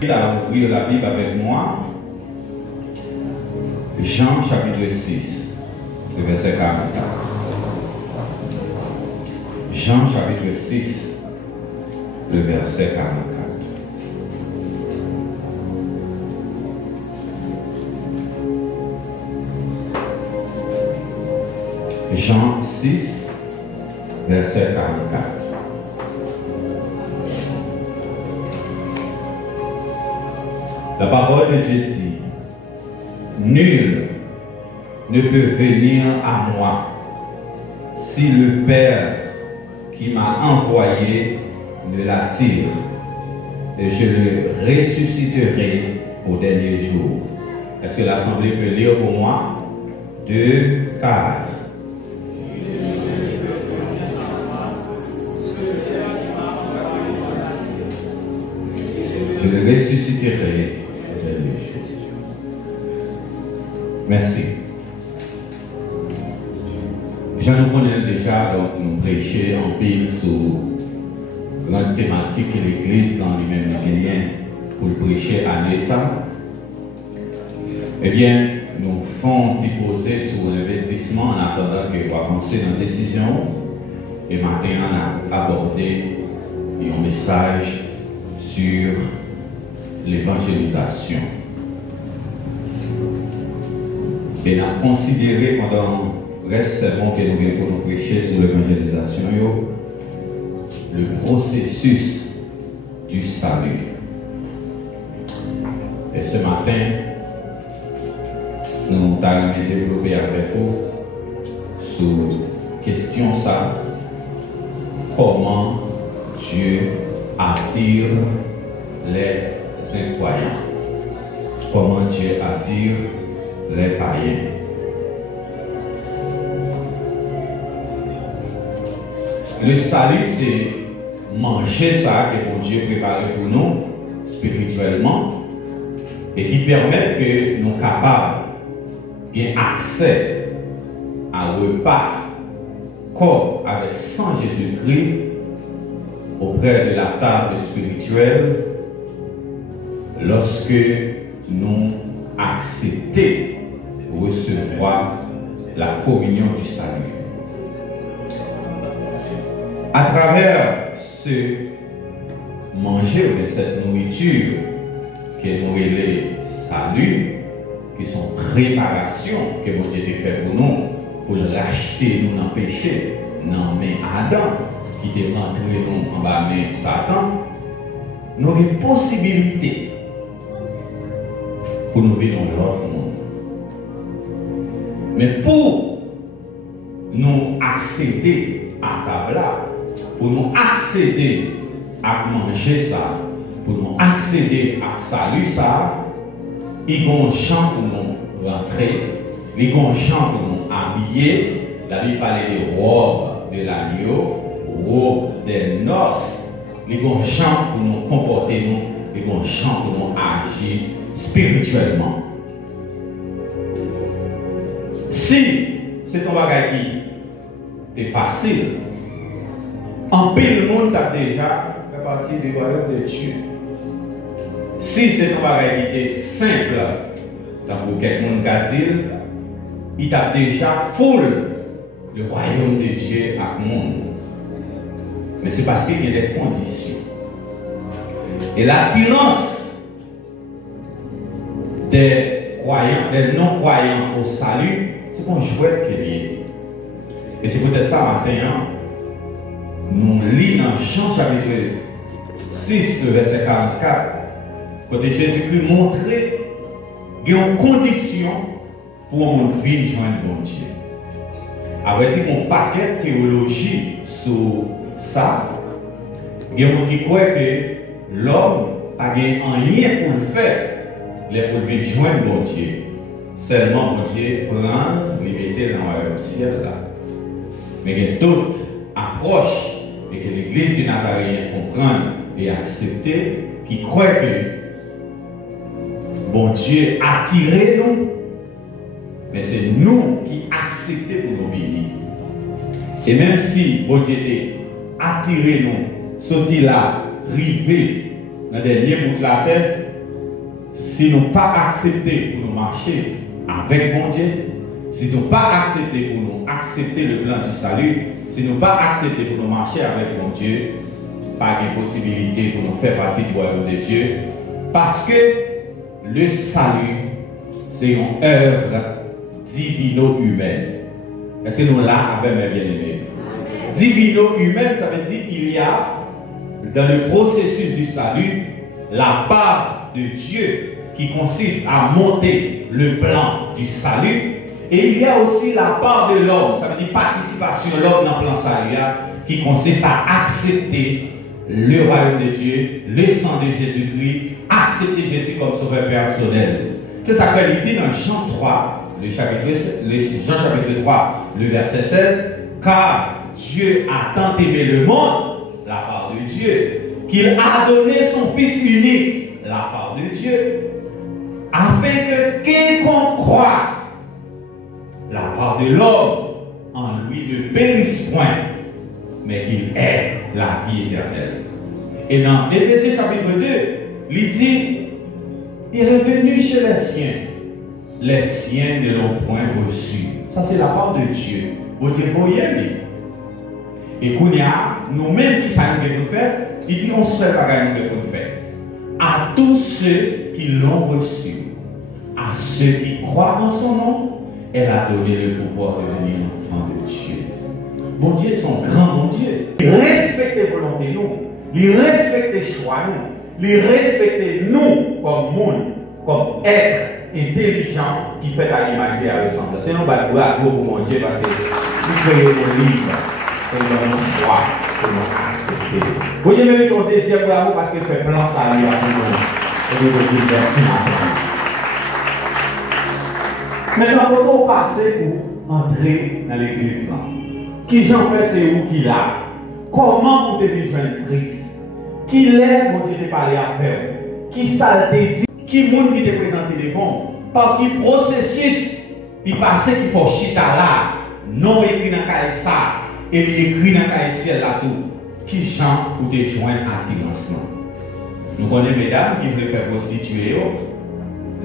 À ouvrir la Bible avec moi. Jean chapitre 6, le verset 44. Jean chapitre 6, le verset 44. Jean 6, verset 44. La parole de Dieu dit, nul ne peut venir à moi si le Père qui m'a envoyé ne l'attire, et je le ressusciterai au dernier jour. Est-ce que l'Assemblée peut lire pour moi? 2, 4. Je le ressusciterai. Merci. Je nous connais déjà, donc nous prêcher en pile sur la thématique de l'Église dans lui-même pour le prêcher à ça. Eh bien, nous faisons poser sur l'investissement en attendant que va avancer dans la décision. Et maintenant, on a abordé un message sur l'évangélisation. Et nous avons considéré pendant le reste bon que nous avons prêcher sur l'évangélisation, le processus du salut. Et ce matin, nous allons développer avec vous sur la question ça, comment Dieu attire les incroyants. Comment Dieu attire les païens. Le salut, c'est manger ça que mon Dieu prépare pour nous spirituellement et qui permet que nous sommes capables d'avoir accès à un repas corps avec sang Jésus-Christ auprès de la table spirituelle lorsque nous acceptons recevoir la communion du salut. À travers ce manger de cette nourriture que nous relève salut, qui sont préparations que mon Dieu a fait pour nous, pour le racheter nous dans le péché, dans main Adam, qui est rentré nous en bas main Satan, nous avons des possibilités pour nous vivre dans l'autre monde. Mais pour nous accéder à table, pour nous accéder à manger ça, pour nous accéder à salut ça, il y a un champ pour nous rentrer, il y a un champ pour nous habiller. La Bible parle des robes de l'agneau, robes des noces. Il y a un champ pour nous comporter, il y a un champ pour nous agir spirituellement. Si c'est un bagage qui est facile, en pile le monde a déjà fait partie du royaume de Dieu. Si c'est un bagage qui est simple, tant que quelqu'un a dit, il a déjà full le royaume de Dieu à le monde. Mais c'est parce qu'il y a des conditions. Et l'attirance des croyants, des non-croyants au salut, c'est qu'on jouait qu'il y ait. Et c'est peut-être ça matin, nous lisons dans Jean chapitre 6, le verset 44, côté Jésus-Christ montrait qu'il y a une condition pour mon vie joindre bon Dieu. Après, si on paquet de théologie sur ça, il y a des gens qui croient que l'homme n'a rien pour le faire, les pour le joindre bon Dieu. Seulement, mon Dieu prend, lui mettre dans le ciel là. Mais il y a d'autres approches et que l'Église du Nazaréen comprend et accepte, qui croient que bon Dieu attiré nous, mais c'est nous qui acceptons pour nous vivre. Et même si bon Dieu a attiré nous, sorti là, rivé dans le dernier bout de la terre, si nous pas accepter pour nous marcher avec mon Dieu, si nous pas accepter pour nous accepter le plan du salut, si nous pas accepter pour nous marcher avec mon Dieu, pas de possibilité pour nous faire partie du royaume de Dieu, parce que le salut, c'est une œuvre divino-humaine. Est-ce que nous là, avec mes bien-aimés? Divino-humaine, ça veut dire qu'il y a dans le processus du salut la part de Dieu qui consiste à monter le plan du salut, et il y a aussi la part de l'homme, ça veut dire participation de l'homme dans le plan salut, qui consiste à accepter le royaume de Dieu, le sang de Jésus-Christ, accepter Jésus comme sauveur personnel. C'est ça qu'elle dit dans Jean 3, Jean chapitre 3, le verset 16, car Dieu a tant aimé le monde, la part de Dieu, qu'il a donné son Fils unique, la part de Dieu, afin que quiconque croit, la part de l'homme, en lui ne périsse point, mais qu'il ait la vie éternelle. Et dans Éphésiens chapitre 2, il dit, il est venu chez les siens ne l'ont point reçu. Ça c'est la part de Dieu. Vous dites, vous y aller. Et qu'on y a, nous-mêmes qui savons ce que nous faisons, il dit, on seul bagage nous devons faire. À tous ceux qui l'ont reçu, à ceux qui croient en son nom, elle a donné le pouvoir de devenir enfant de Dieu. Mon Dieu, son grand bon Dieu. Il respecte les volontés nous, il respecte les choix nous, il respecte nous comme monde, comme être intelligent qui fait à l'image et à ressembler. C'est nous qui pour mon Dieu parce que nous créons nos livres, et nos choix, et nos accepter. Vous voyez, même ton deuxième bravo parce qu'il fait plan ça lui à tout le monde. Et nous vous dire merci maintenant. Maintenant, quand on passe pour entrer dans l'église, qui j'en fais, c'est où qu'il a? Comment vous devez joindre Christ? Qui l'est, mon Dieu, de parler avec? Qui ça te dit? Qui monde qui te présente devant? Par qui processus il passe qu'il faut chita là? Non écrit dans le ça, et il écrit dans le ciel là tout. Qui chante pour te joindre à dimension? Nous connaissons mesdames qui veulent faire prostituer.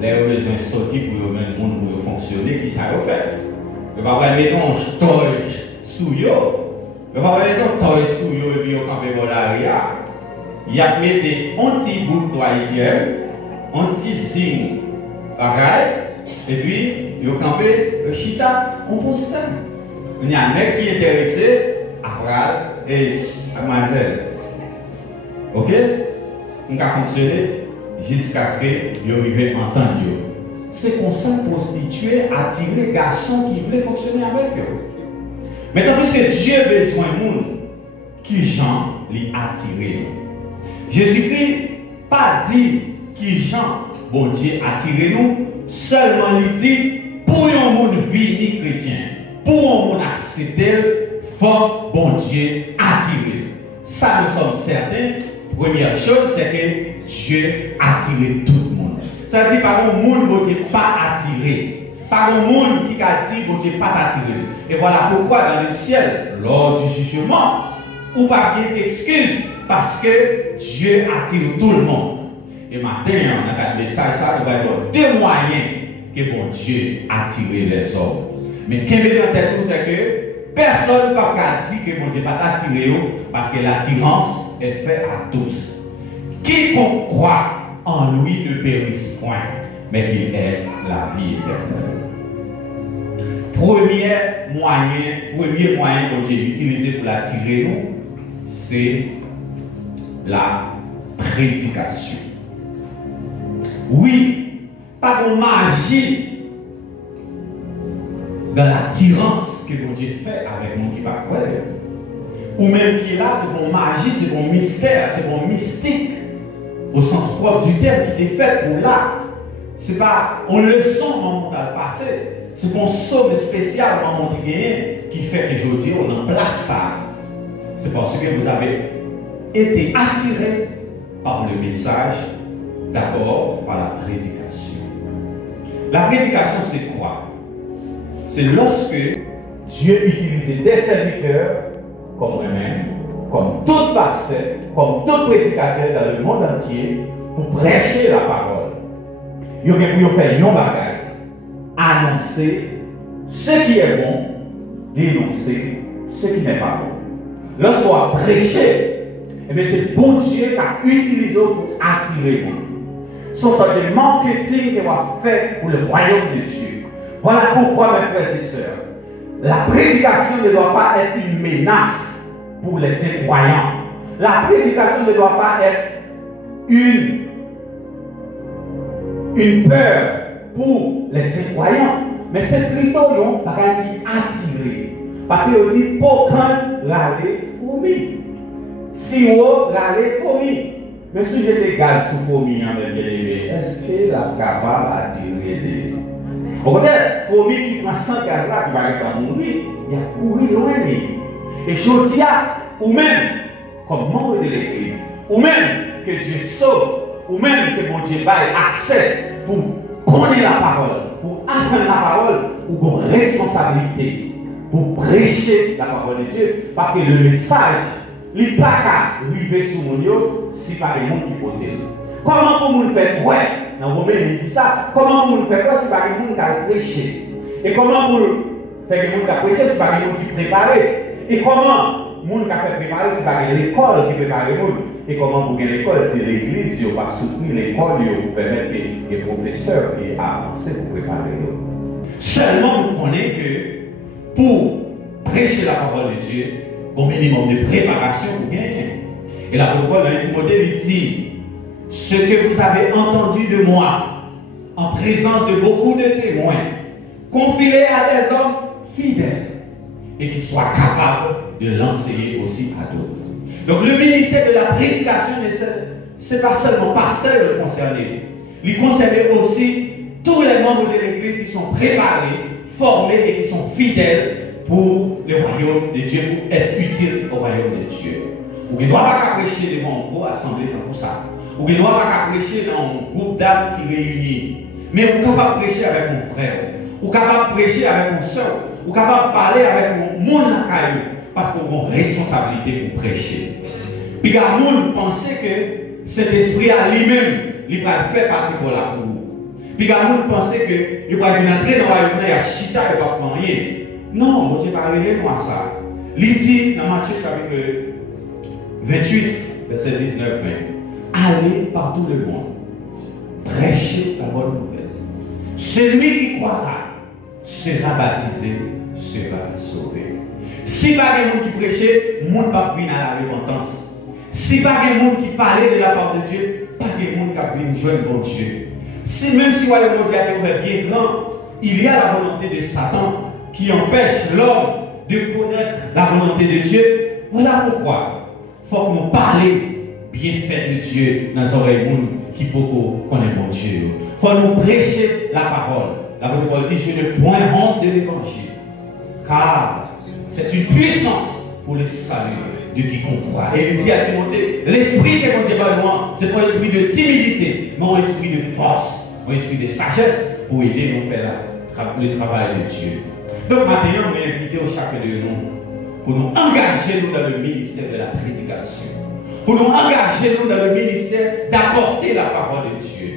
Là, vous avez besoin de sortir pour le même monde pour fonctionner, qui ça fait? Vous ne pouvez pas mettre un torche sous vous. Vous ne pouvez pas mettre un torche sous vous et puis vous campez dans l'arrière. Il y a mis un petit bout de toile, un petit signe, et puis vous campez le chita en postant. Il y a un mec qui est intéressé à et à mademoiselle. Ok? On va fonctionner jusqu'à ce qu'ils arrivent à entendre. C'est comme ça que prostituées attirent les garçons qui veulent fonctionner avec eux. Maintenant, puisque Dieu a besoin de nous, qui gens les attirer? Jésus-Christ pas dit qui gens, bon Dieu, attirer nous, seulement il dit pour un monde vini chrétien, pour un monde accepter, faut bon Dieu attirer. Ça, nous sommes certains. Première chose, c'est que Dieu attire tout le monde. Ça veut dire par un monde que Dieu pas attiré. Par un monde qui a dit que Dieu pas attiré. Et voilà pourquoi dans le ciel, lors du jugement, ou pas bien d'excuse, parce que Dieu attire tout le monde. Et maintenant, on a un message, ça nous va avoir deux moyens que bon Dieu attire les hommes. Mais ce qui est dans tête, c'est que personne ne peut pas dire que bon Dieu pas attiré parce que l'attirance est faite à tous. Quiconque croit en lui ne périsse point, mais qu'il ait la vie éternelle. Premier moyen que Dieu utilise pour l'attirer nous, c'est la prédication. Oui, pas de magie dans l'attirance que Dieu fait avec nous qui va croire. Ou même qui est là, c'est bon magie, c'est bon mystère, c'est bon mystique, au sens propre du terme qui est fait pour là. C'est pas une leçon momentale passée, c'est bon somme spécial moment qui fait que je dis on en place ça. C'est parce que vous avez été attiré par le message, d'abord par la prédication. La prédication, c'est quoi? C'est lorsque Dieu utilise des serviteurs comme moi-même, comme tout pasteur, comme tout prédicateur dans le monde entier pour prêcher la parole. il y a pour faire un bagage. Annoncer ce qui est bon, dénoncer ce qui n'est pas bon. Lorsqu'on prêcher, c'est bon Dieu qui a utilisé pour attirer nous. Ce sont des marketing qu'on va faire pour le royaume de Dieu. Voilà pourquoi, mes frères et sœurs, la prédication ne doit pas être une menace pour les incroyants. La prédication ne doit pas être une peur pour les incroyants, mais c'est plutôt un bagage qui attire. Parce qu'on dit, pour quand l'aller fourmi. Si vous allez fourmi. Mais si je dégage sous fourmi, est-ce que la capable d'attirer des. Peut-être, fourmi qui prend 100 gaz là, qui va être mourir, il a couru loin. Et je dis à, ou même, comme membre de l'église, ou même que Dieu sauve, ou même que mon Dieu ait accès pour connaître la parole, pour apprendre la parole, ou une responsabilité pour prêcher la parole de Dieu. Parce que le message, il n'est pas qu'à arriver sur mon lieu si pas les gens qui potent. Comment pour nous faire quoi? Dans Romains, il dit ça. Comment pour nous faire quoi si pas les gens qui ont prêché? Et comment pour faire les gens qui ont prêché si pas les gens qui préparent? Et comment les gens qui ont préparé si pas l'école qui prépare les gens? Et comment pour que l'école, c'est l'église qui va soutenir l'école pour permettre les professeurs d'avancer pour préparer les gens? Seulement vous connaissez que pour prêcher la parole de Dieu, au minimum de préparation pour gagner. Et l'apôtre Paul dans Timothée lui dit, ce que vous avez entendu de moi, en présence de beaucoup de témoins, confiez-les à des hommes fidèles et qui soient capables de l'enseigner aussi à d'autres. Donc le ministère de la prédication, ce n'est pas seulement pasteur concerné, il concerne aussi tous les membres de l'Église qui sont préparés, formés et qui sont fidèles pour le royaume de Dieu, pour être utiles au royaume de Dieu. Vous ne doit pas prêcher devant une grande assemblée comme ça. Vous ne doit pas prêcher dans un groupe d'âmes qui réunit. Mais vous êtes capable de prêcher avec mon frère. Vous êtes capable de prêcher avec mon soeur. Vous êtes capable de parler avec mon caillou. Parce que vous avez une responsabilité pour prêcher. Puis il y a des gens qui pensent que cet esprit à lui-même, il va faire partie de la cour. Puis il y a des gens qui pensent qu'il va entrer dans le royaume, il y a chita, il va pas rien. Non, mon Dieu va révéler moi ça. Il dit dans Matthieu chapitre 28, verset 19-20, allez par tout le monde, prêchez la bonne nouvelle. Celui qui croira sera baptisé, sera sauvé. Si pas des gens qui prêchaient, le monde va venir à la repentance. Si pas des gens qui parlaient de la part de Dieu, pas des gens qui viennent joindre bon Dieu. Si même si le monde est ouvert bien grand, il y a la volonté de Satan qui empêche l'homme de connaître la volonté de Dieu. Voilà pourquoi il faut que nous parlions bien fait de Dieu dans les oreilles qui beaucoup connaissent mon Dieu. Il faut nous prêcher la parole. La parole dit, je ne point honte de l'évangile. Car c'est une puissance pour le salut de quiconque croit. Et il dit à Timothée, l'esprit que mon Dieu va loin, ce n'est pas un esprit de timidité, mais un esprit de force, un esprit de sagesse pour aider nous à faire le travail de Dieu. Donc maintenant, nous invitons chacun de nous pour nous engager dans le ministère de la prédication. Pour nous engager dans le ministère d'apporter la parole de Dieu.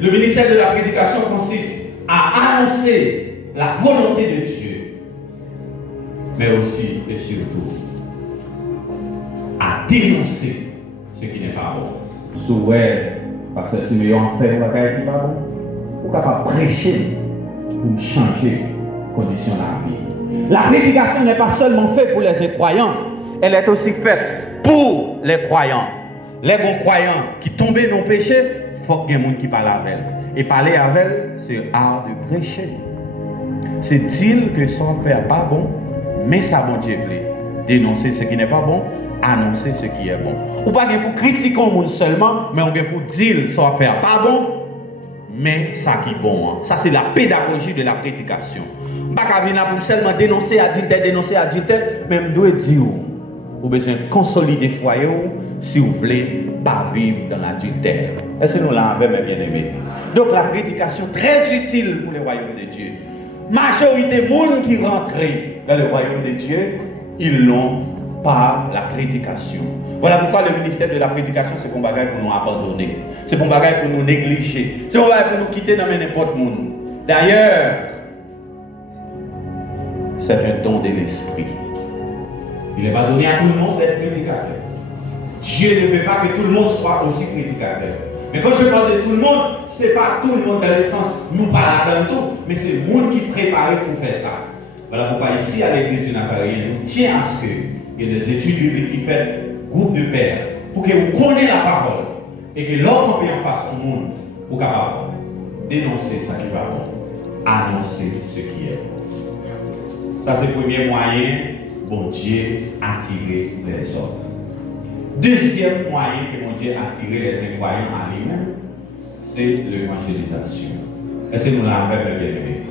Le ministère de la prédication consiste à annoncer la volonté de Dieu, mais aussi et surtout à dénoncer ce qui n'est pas bon. Souhait, parce que si nous avons fait un bagage qui n'est pas bon, nous sommes capables de prêcher pour changer les conditions de la vie. La prédication n'est pas seulement faite pour les incroyants, elle est aussi faite pour les croyants. Les bons croyants qui tombent dans le péché, il faut qu'il y ait des gens qui parlent avec elle. Et parler avec elle, c'est l'art de prêcher. C'est dire que son faire pas bon, mais ça bon Dieu plaît. Dénoncer ce qui n'est pas bon, annoncer ce qui est bon. Ou pas pour critiquer le monde seulement, mais on peut pour dire son faire pas bon, mais ça qui est bon. Ça c'est la pédagogie de la prédication. Pas qu'à venir pour seulement dénoncer adultère, mais on doit dire ou besoin de consolider le foyer si vous voulez pas vivre dans l'adultère. Est-ce que nous l'avons bien aimé? Donc la prédication très utile pour le royaume de Dieu. Majorité des gens qui rentrent dans le royaume de Dieu, ils l'ont par la prédication. Voilà pourquoi le ministère de la prédication, c'est un bagage pour nous abandonner. C'est un bagage pour nous négliger. C'est un bagage pour nous quitter dans n'importe monde. D'ailleurs, c'est un don de l'esprit. Il n'est pas donné à tout le monde d'être prédicateur. Dieu ne veut pas que tout le monde soit aussi prédicateur. Mais quand je parle de tout le monde, ce n'est pas tout le monde dans le sens, nous parlons dans tout, mais c'est le monde qui prépare pour faire ça. Voilà pourquoi ici à l'église du Nazarene, nous tient à ce qu'il y ait des études bibliques qui font groupe de pères, pour que vous connaissiez la parole, et que l'autre en face au monde, vous capable dénoncer ce qui va bon, annoncer ce qui est bon. Ça c'est le premier moyen, bon Dieu, attirer les hommes. Deuxième moyen que mon Dieu attirer les incroyants à lui-même, c'est l'évangélisation. Est-ce que nous l'avons bien aimé?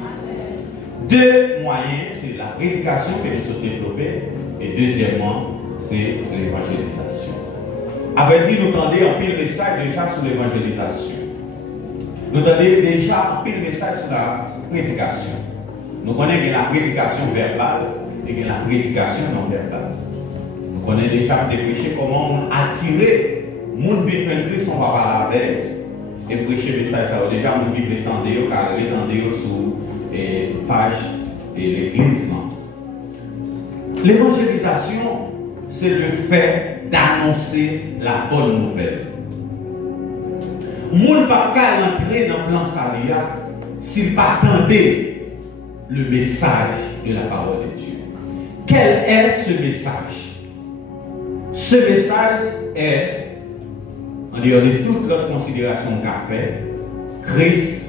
Deux moyens, c'est la prédication que nous sommes développés, et deuxièmement, c'est l'évangélisation. Avec dit, nous tendons un pile message déjà sur l'évangélisation. Nous tendons déjà un pile message sur la prédication. Nous connaissons la prédication verbale et la prédication non verbale. Nous connaissons déjà des prêcher comment attirer les gens qui viennent Christ, on va parler avec et prêcher le message. Ça va déjà nous vivre l'étendue, car l'étendue sur les pages et l'église. L'évangélisation, c'est le fait d'annoncer la bonne nouvelle. Moun pa ka entrer dans le plan salut s'il pas attendait le message de la parole de Dieu. Quel est ce message? Ce message est, en dehors de toute notre considération qu'a fait, Christ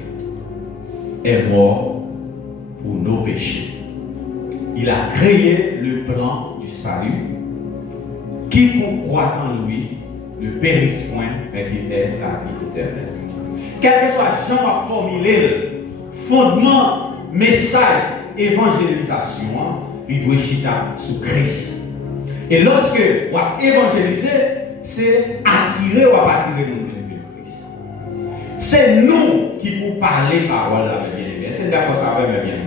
est mort pour nos péchés. Il a créé le plan du salut qui, pour croire en lui, ne périsse point, mais qui est la vie éternelle. Quel que soit Jean a formulé le fondement, message, évangélisation, il doit chiter sur Christ. Et lorsque on va évangéliser, c'est attirer ou attirer nous de Christ. C'est nous qui pour parler parole avec bien-aimé. C'est d'accord ça avec mes bien-aimés.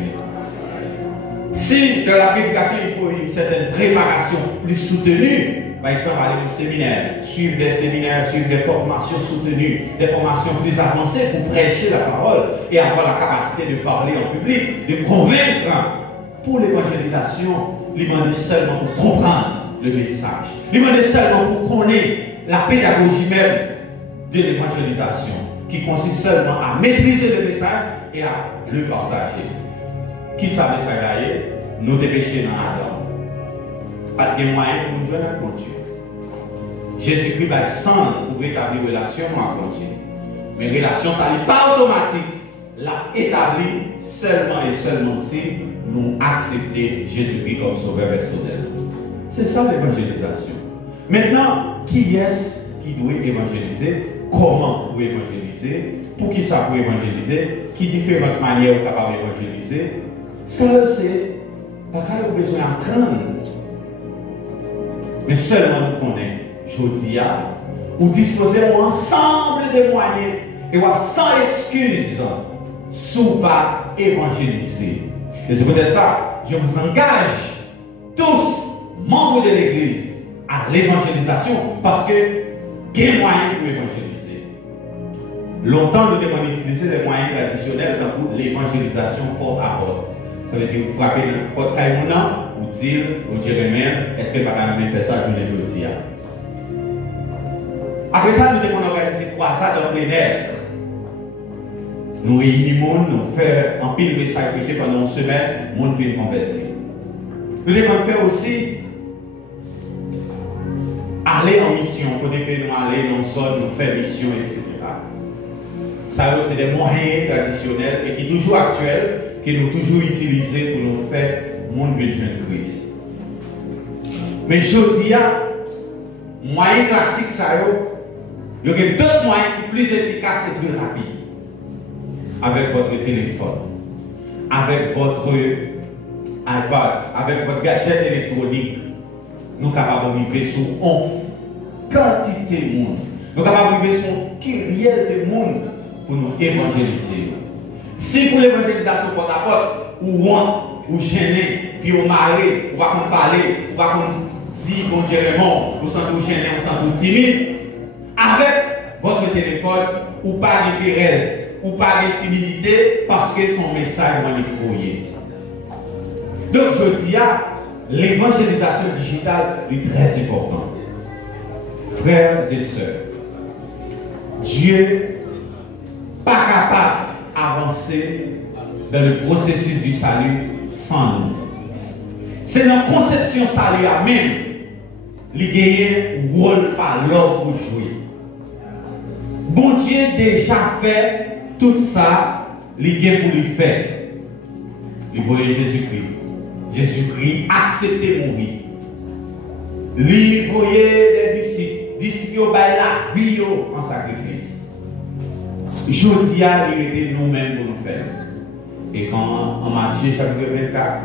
Si de la prédication il faut une certaine préparation plus soutenue, par exemple aller au séminaire, suivre des séminaires, suivre des formations soutenues, des formations plus avancées pour prêcher la parole et avoir la capacité de parler en public, de convaincre. Pour l'évangélisation, il demande seulement pour comprendre le message. Il demande seulement pour connaître la pédagogie même de l'évangélisation, qui consiste seulement à maîtriser le message et à le partager. Qui savait ça d'ailleurs? Nous dépêchons dans Adam. Pas de moyen pour nous joindre avec Dieu. Jésus-Christ va sans pour établir une relation avec Dieu. Mais relation, ça n'est pas automatique. La établir seulement et seulement si nous acceptons Jésus-Christ comme sauveur personnel. C'est ça l'évangélisation. Maintenant, qui est-ce qui doit évangéliser? Comment pour évangéliser? Pour qui ça pour évangéliser? Qui différentes manières pour capable évangéliser? Ça, c'est pas qu'il y a besoin d'apprendre. Mais seulement nous connaissons, je dis, ou disposer un ensemble de moyens et sans excuse, sous pas évangéliser. Et c'est peut-être ça, je vous engage tous, membres de l'Église, à l'évangélisation parce que quel y a moyen pour évangéliser. Longtemps, nous avons utilisé les moyens traditionnels dans l'évangélisation porte à porte. Ça veut dire vous frappez dans porte Kaimouna, vous dire, vous direz même, est-ce que le papa m'a fait ça, je le dire. Après ça, nous avons organisé croisade en plein air. Nous réunissons, nous faisons un pile message prêché pendant une semaine, le monde vient convertir. Nous devons faire aussi aller en mission, côté que nous aller dans le sol, nous faire mission, etc. Ça, c'est des moyens traditionnels et qui sont toujours actuels, que nous toujours utilisés pour nous faire monde de Christ. Mais je dis, moyen classique, ça il y a d'autres moyens qui sont plus efficaces et plus rapides. Avec votre téléphone, avec votre iPad, avec votre gadget électronique, nous sommes capables de vivre sur une quantité de monde. Nous sommes capables de vivre sur une kyrielle de monde pour nous évangéliser. Si pour l'évangélisation porte à porte, ou honte, ou gêné, puis ou marré, ou pas qu'on parler, ou pas qu'on dit, bon Dieu est mort, vous sentez gêné, vous sentez timide, avec votre téléphone, ou pas de pérez, ou pas de timidité, parce que son message va les fouiller. Donc, je dis, l'évangélisation digitale est très importante. Frères et sœurs, Dieu pas capable d'avancer dans le processus du salut sans nous. C'est dans la conception salut à même, il y a un rôle par l'homme pour jouer. Bon Dieu déjà fait tout ça, il y a pour lui faire. Il voyait Jésus-Christ. Jésus-Christ acceptait mourir. Il voyait les disciples. Disciples ont la vie en sacrifice. Je dis à l'idée nous-mêmes pour nous faire. Et quand en Matthieu chapitre 24,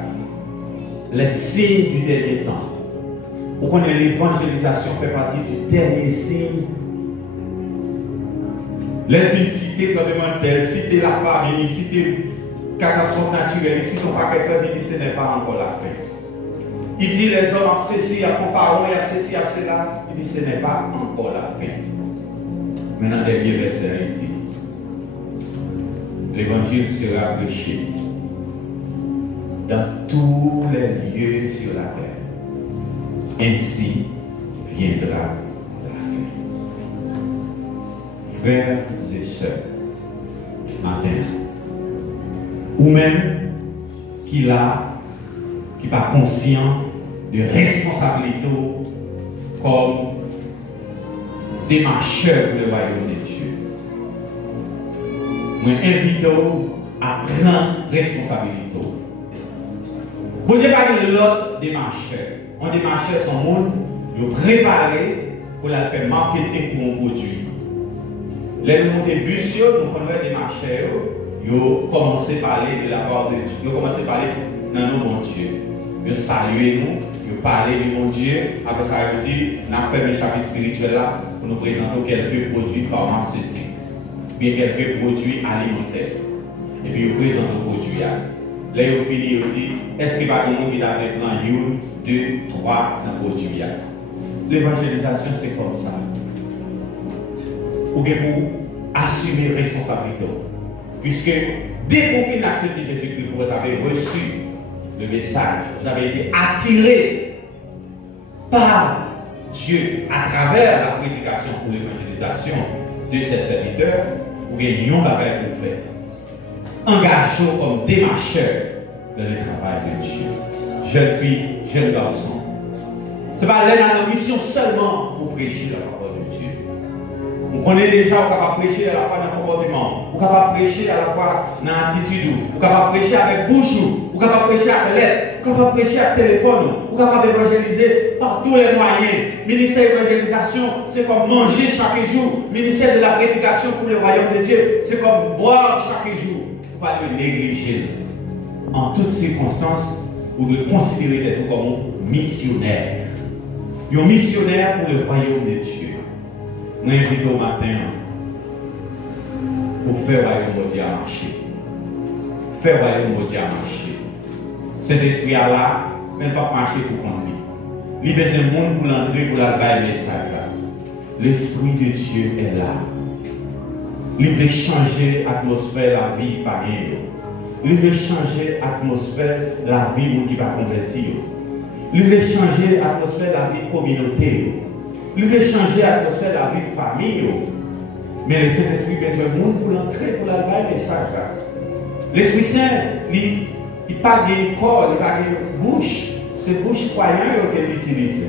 les signes du dernier temps, vous connaissez l'évangélisation fait partie du dernier signe. Les villes citées comme tel, citer la famille, citer catastrophe naturelle, ici on pas quelqu'un qui dit ce n'est pas encore la fin. Il dit les hommes ont ceci, ont parole, ont ceci, ont cela. Il dit ce n'est pas encore la fin. Maintenant, dernier verset, il dit l'évangile sera prêché dans tous les lieux sur la terre. Ainsi viendra la fin. Frères et sœurs, matin, ou même qui n'est pas conscient de responsabilité comme des marcheurs pour le royaume de Dieu. Nous invitons à prendre responsabilité. Vous ne pas l'autre des marcheurs. On des marcheurs sont monde, nous préparer pour la faire marketing pour un produit. Les noms des bus, nous connaissons des marcheurs, ils commencent à parler de la part de Dieu. Ils commencent à parler de nos bon Dieu. Ils saluent nous, ils parlent du bon Dieu. Après ça, ils disent, nous avons fait un chapitre spirituel là pour nous présenter quelques produits pharmaceutiques, bien quelques produits alimentaires. Et puis, ils présentent nos produits là. Là, ils finissent, ils disent, est-ce qu'il y a un monde qui a fait plan 1, 2, 3 dans le produit là? L'évangélisation, c'est comme ça. Ou bien pour assumer responsabilité. Puisque dès que vous finissez d'accepter Jésus-Christ, vous avez reçu le message, vous avez été attiré par Dieu à travers la prédication pour l'évangélisation de ses serviteurs, vous gagnez un bagage pour faire. Engageons comme démarcheurs dans le travail de Dieu. Jeune fille, jeune garçon. Ce n'est pas l'aide à la mission seulement pour prêcher la parole de Dieu. On connaît déjà, on est capable de prêcher à la fois dans le comportement, on est capable de prêcher à la fois dans l'attitude, on est capable de prêcher avec bouche, on est capable de prêcher avec lettre, on est capable de prêcher avec téléphone, on est capable d'évangéliser par tous les moyens. Ministère d'évangélisation, c'est comme manger chaque jour. Ministère de la prédication pour le royaume de Dieu, c'est comme boire chaque jour. Il ne faut pas le négliger. En toutes circonstances, vous devez considérer d'être comme un missionnaire. Un missionnaire pour le royaume de Dieu. Nous invitons au matin pour faire le royaume de Dieu à marcher. Faire le royaume de Dieu à marcher. Cet esprit là, même pas marcher pour conduire. Il y a besoin de monde pour l'entrer, pour la bailler le message là. L'esprit de Dieu est là. Il veut changer l'atmosphère, la vie par rien. Il veut changer l'atmosphère, la vie qui va convertir. Il veut changer l'atmosphère, la vie communautaire. Il veut changer l'atmosphère, la vie famille. Mais le Saint-Esprit a besoin de monde pour l'entrer, pour la bailler le message là. L'Esprit Saint, il n'a pas de corps, il n'a pas de bouche. C'est bouche croyant qu'elle utilise.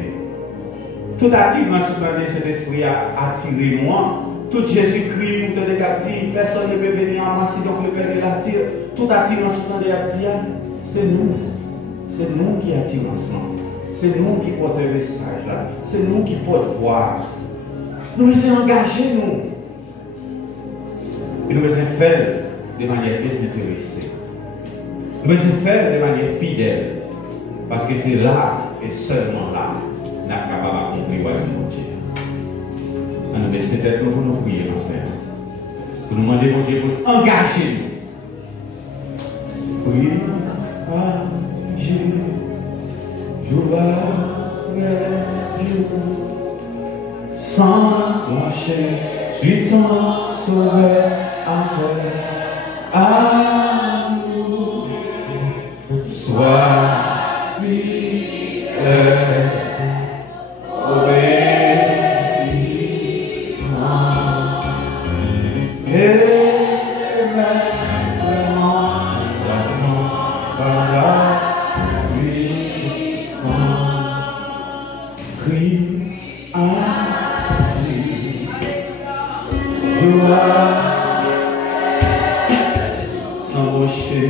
Tout attirement de cet esprit a attiré moi. Tout Jésus-Christ, vous avez dit, personne ne peut venir à moi si donc le Père l'attire. Tout attirement de dit, c'est nous. C'est nous qui attirons ensemble. C'est nous qui portons le message là. C'est nous qui portons voir. Nous devons engager nous. Et nous devons faire de manière désintéressée. Nous devons faire de manière fidèle. Parce que c'est là et seulement là qu'on est capable d'accomplir le royaume de Dieu. Nous laissons peut-être pour nous prier maintenant. Pour nous demander à Dieu pour engager nous. Oui, Dieu, je vais sans pencher, suis ton sauveur avec amour. Sois fidèle, obéissant, et maintenant j'attends par la puissance. Crie à Dieu, joie, sans rocher.